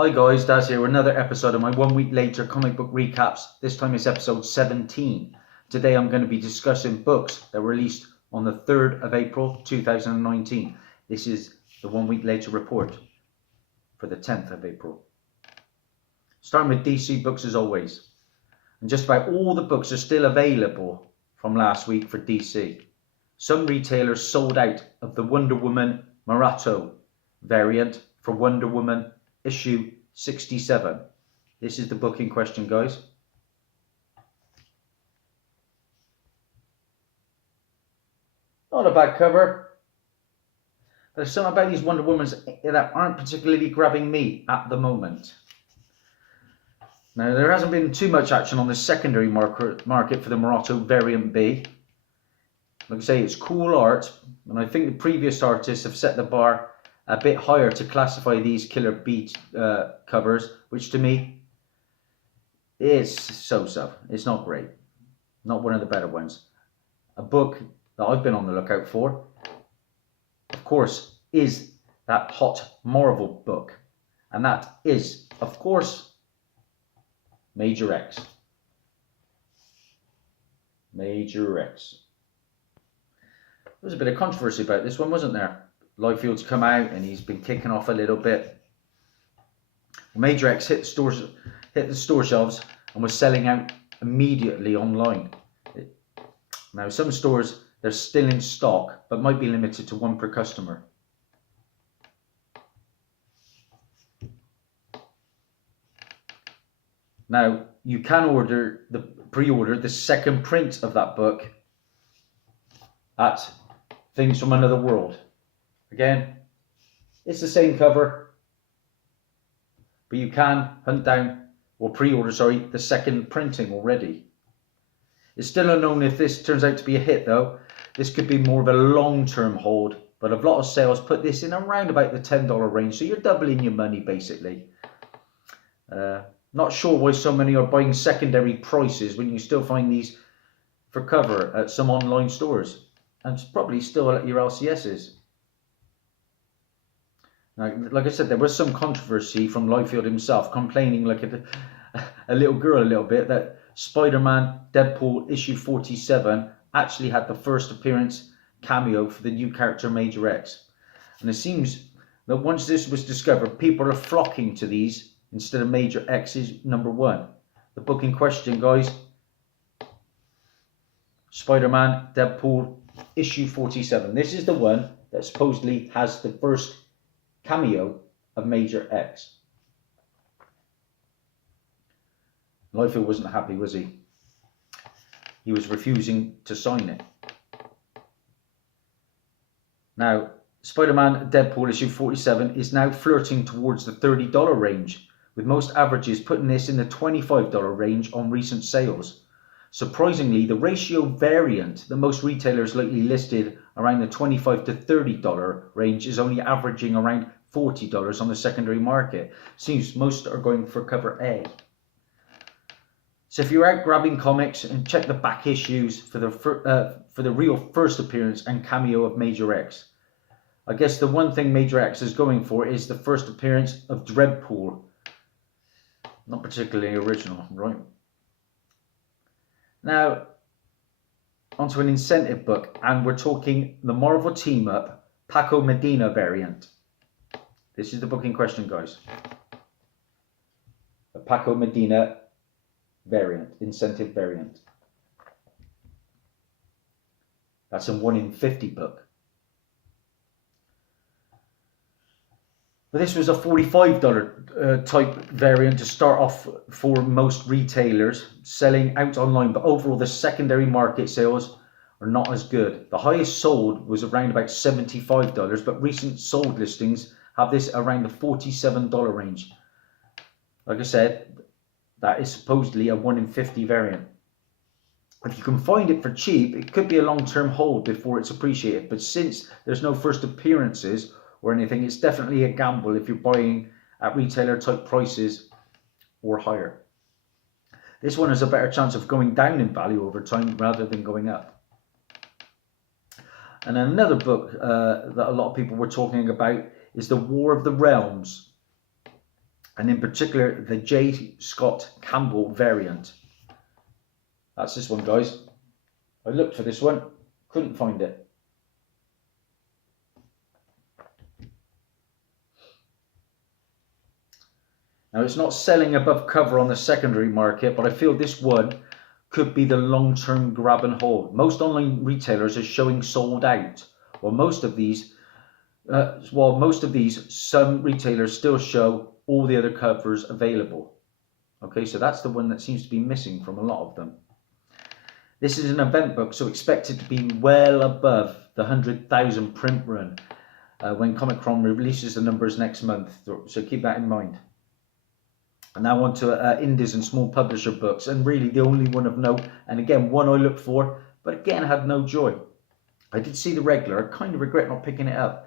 Hi guys, Dazzie here with another episode of my 1 week later comic book recaps. This time it's episode 17. Today I'm going to be discussing books that were released on the 3rd of April 2019. This is the 1 week later report for the 10th of April. Starting with DC books as always. And just about all the books are still available from last week for DC. Some retailers sold out of the Wonder Woman Marato variant for Wonder Woman issue 67. This is the book in question, guys. Not a bad cover. There's something about these Wonder Womans that aren't particularly grabbing me at the moment. Now, there hasn't been too much action on the secondary market for the Marato variant B. Like I say, it's cool art, and I think the previous artists have set the bar a bit higher to classify these killer beat covers, which to me is so-so. It's not great. Not one of the better ones. A book that I've been on the lookout for, of course, is that hot Marvel book. And that is, of course, Major X. Major X. There was a bit of controversy about this one, wasn't there? Liefeld's come out and he's been kicking off a little bit. Major X hit the store shelves and was selling out immediately online. Now, some stores, they're still in stock, but might be limited to one per customer. Now, you can pre-order the second print of that book at Things from Another World. Again, it's the same cover, but you can hunt down or pre-order, the second printing already. It's still unknown if this turns out to be a hit though. This could be more of a long-term hold, but a lot of sales put this in around about the $10 range, so you're doubling your money basically. Not sure why so many are buying secondary prices when you still find these for cover at some online stores, and it's probably still at your LCSs. Now, like I said, there was some controversy from Liefeld himself, complaining like a little girl a little bit that SpiderMan Deadpool issue 47 actually had the first appearance cameo for the new character Major X. And it seems that once this was discovered, people are flocking to these instead of Major X's #1. The book in question, guys, Spider-Man Deadpool issue 47. This is the one that supposedly has the first cameo of Major X. Liefeld wasn't happy, was he? He was refusing to sign it. Now, Spider-Man Deadpool issue 47 is now flirting towards the $30 range, with most averages putting this in the $25 range on recent sales. Surprisingly, the ratio variant that most retailers likely listed around the $25 to $30 range is only averaging around $40 on the secondary market. Seems most are going for cover A. So if you're out grabbing comics, and check the back issues for the real first appearance and cameo of Major X. I guess the one thing Major X is going for is the first appearance of Deadpool. Not particularly original, right? Now, onto an incentive book, and we're talking the Marvel Team Up Paco Medina variant. This is the book in question, guys. A Paco Medina variant, incentive variant. That's a 1 in 50 book. But this was a $45 type variant to start off for most retailers, selling out online, but overall the secondary market sales are not as good. The highest sold was around about $75, but recent sold listings have this around the $47 range. Like I said, that is supposedly a 1 in 50 variant. If you can find it for cheap, it could be a long-term hold before it's appreciated, but since there's no first appearances or anything, it's definitely a gamble if you're buying at retailer type prices or higher. This one has a better chance of going down in value over time rather than going up. And another book that a lot of people were talking about is The War of the Realms. and in particular the J. Scott Campbell variant. That's this one, guys. I looked for this one, couldn't find it. Now, it's not selling above cover on the secondary market, but I feel this one could be the long-term grab and hold. Most online retailers are showing sold out, while most of these, some retailers still show all the other covers available. Okay, so that's the one that seems to be missing from a lot of them. This is an event book, so expected to be well above the 100,000 print run when Comic Con releases the numbers next month. So keep that in mind. And now on to indies and small publisher books, and really the only one of note, and again one I looked for, but again had no joy. I did see the regular. I kind of regret not picking it up.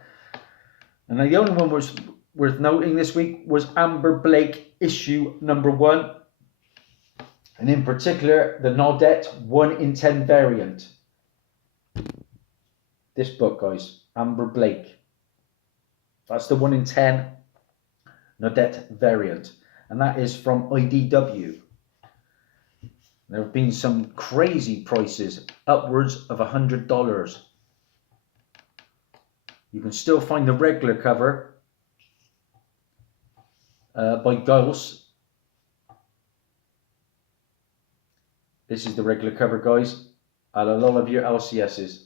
And the only one was worth noting this week was Amber Blake issue number 1, and in particular the Nodette 1 in 10 variant. This book, guys, Amber Blake. That's the 1 in 10 Nodette variant. And that is from IDW. There have been some crazy prices, upwards of $100. You can still find the regular cover by Giles. This is the regular cover, guys, at a lot of your LCSs.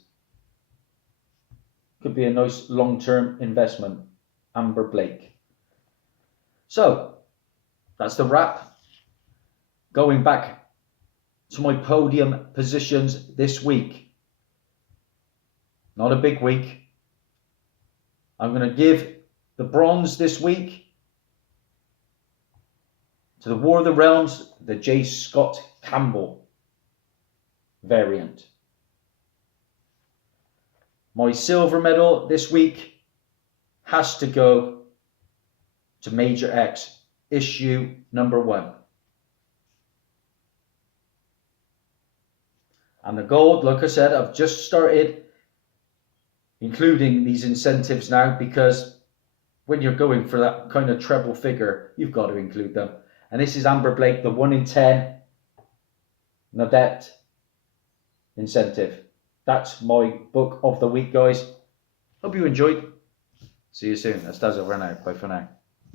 Could be a nice long-term investment. Amber Blake. So, that's the wrap. Going back to my podium positions this week. Not a big week. I'm going to give the bronze this week to the War of the Realms, the J. Scott Campbell variant. My silver medal this week has to go to Major X. Issue number 1. And the gold, like I said, I've just started including these incentives now, because when you're going for that kind of treble figure, you've got to include them. And this is Amber Blake, the 1 in 10 Nodette incentive. That's my book of the week, guys. Hope you enjoyed. See you soon. That's Dazzie over now. Bye for now.